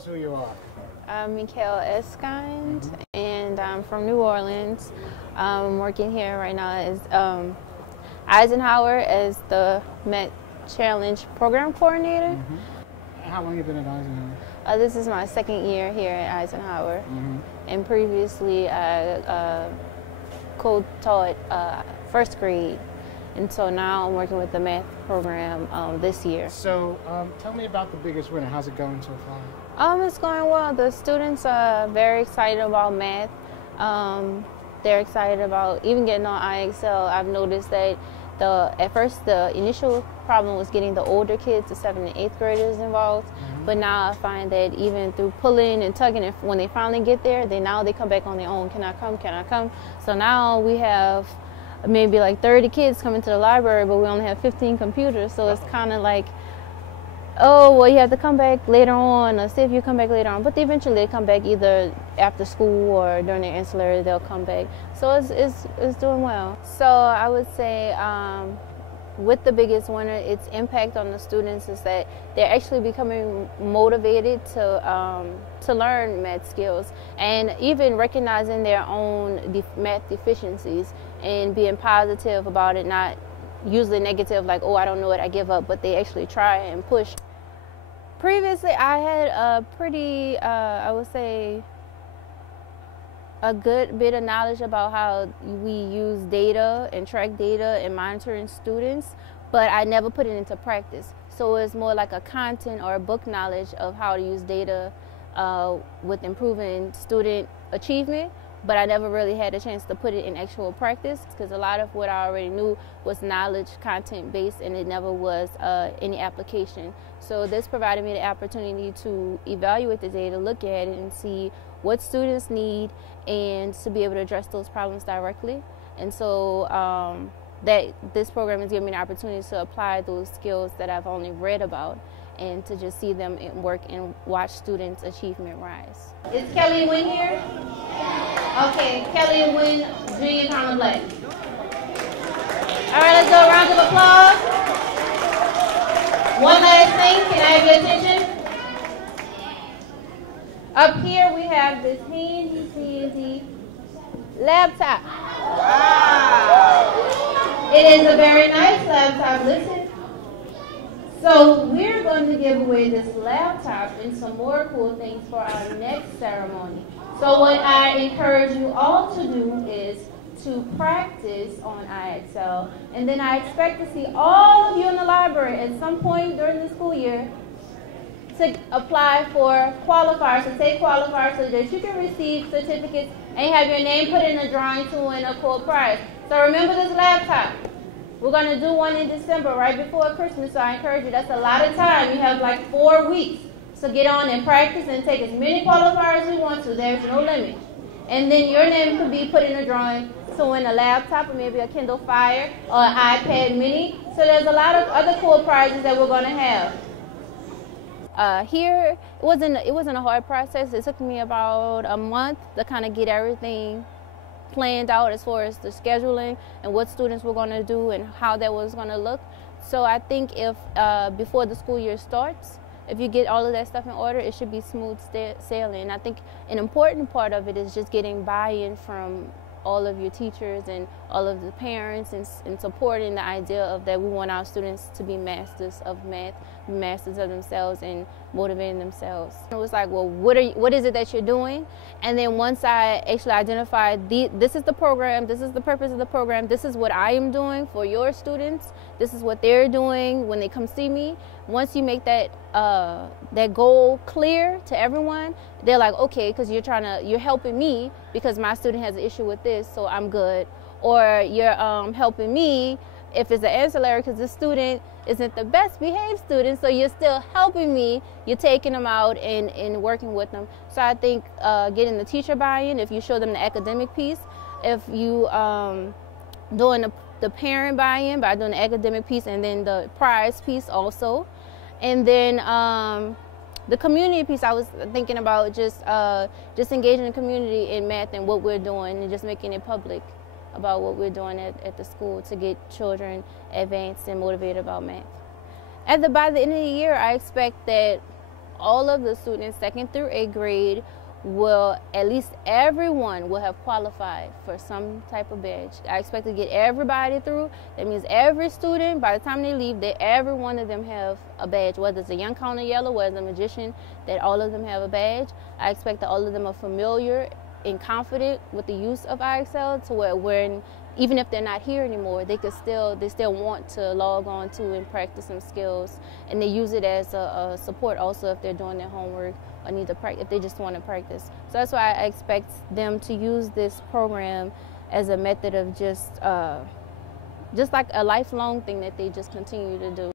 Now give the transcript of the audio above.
us who you are. I'm Mikhail Eskind, and I'm from New Orleans. I'm working here right now as Eisenhower as the Met Challenge Program Coordinator. How long have you been at Eisenhower? This is my second year here at Eisenhower, and previously I co-taught first grade, and so now I'm working with the math program this year. So tell me about the biggest winner. How's it going so far? It's going well. The students are very excited about math. They're excited about even getting on IXL. I've noticed that at first the initial problem was getting the older kids, the 7th and 8th graders involved. But now I find that even through pulling and tugging, when they finally get there, now they come back on their own. Can I come? Can I come? So now we have maybe like 30 kids coming to the library, but we only have 15 computers. So it's kind of like, oh, well, you have to come back later on, or see if you come back later on. But eventually they come back either after school or during their ancillary, they'll come back. So it's doing well. So I would say with the biggest winner, its impact on the students is that they're actually becoming motivated to learn math skills, and even recognizing their own math deficiencies and being positive about it, not usually negative, like, oh, I don't know it, I give up, but they actually try and push. Previously, I had a pretty, I would say, a good bit of knowledge about how we use data and track data and monitoring students, but I never put it into practice. So it's more like a content or a book knowledge of how to use data with improving student achievement, but I never really had a chance to put it in actual practice, because a lot of what I already knew was knowledge, content-based, and it never was any application. So this provided me the opportunity to evaluate the data, look at it, and see what students need, and to be able to address those problems directly. And so that this program has given me the opportunity to apply those skills that I've only read about, and to just see them work and watch students' achievement rise. Is Kelly Wynn here? Okay, Kelly Wynn, Junior Counter Black. All right, let's go, round of applause. One last thing, can I have your attention? Up here we have this handy laptop. Wow. It is a very nice laptop, listen. So we're going to give away this laptop and some more cool things for our next ceremony. So what I encourage you all to do is to practice on IXL, and then I expect to see all of you in the library at some point during the school year to apply for qualifiers, to take qualifiers so that you can receive certificates and have your name put in a drawing to win a cool prize. So remember this laptop. We're going to do one in December, right before Christmas, so I encourage you. That's a lot of time. You have like 4 weeks. So get on and practice and take as many qualifiers as you want to. There's no limit. And then your name could be put in a drawing to win a laptop, or maybe a Kindle Fire or an iPad mini. So there's a lot of other cool prizes that we're going to have. Here, it wasn't a hard process. It took me about a month to kind of get everything planned out as far as the scheduling and what students were going to do and how that was going to look. So I think if before the school year starts, if you get all of that stuff in order, it should be smooth sailing. I think an important part of it is just getting buy-in from all of your teachers and all of the parents, and supporting the idea of that we want our students to be masters of math, masters of themselves, and motivating themselves. It was like, well, what is it that you're doing? And then once I actually identified this is the program, this is the purpose of the program, this is what I am doing for your students, this is what they're doing when they come see me. Once you make that that goal clear to everyone, they're like, okay, because you're helping me because my student has an issue with this, so I'm good. Or you're helping me if it's an ancillary because the student isn't the best behaved student, so you're still helping me, you're taking them out and working with them. So I think getting the teacher buy-in, if you show them the academic piece, if you doing the parent buy-in by doing the academic piece and then the prize piece also. And then the community piece, I was thinking about just engaging the community in math and what we're doing, and just making it public about what we're doing at the school to get children advanced and motivated about math. By the end of the year, I expect that all of the students 2nd through 8th grade will, at least everyone will have qualified for some type of badge. I expect to get everybody through. That means every student, by the time they leave, that every one of them have a badge, whether it's a young counter yellow, whether it's a magician, that all of them have a badge. I expect that all of them are familiar and confident with the use of IXL, to where when, even if they're not here anymore, they still want to log on to and practice some skills, and they use it as a support also if they're doing their homework or need to practice, if they just want to practice. So that's why I expect them to use this program as a method of just like a lifelong thing that they just continue to do.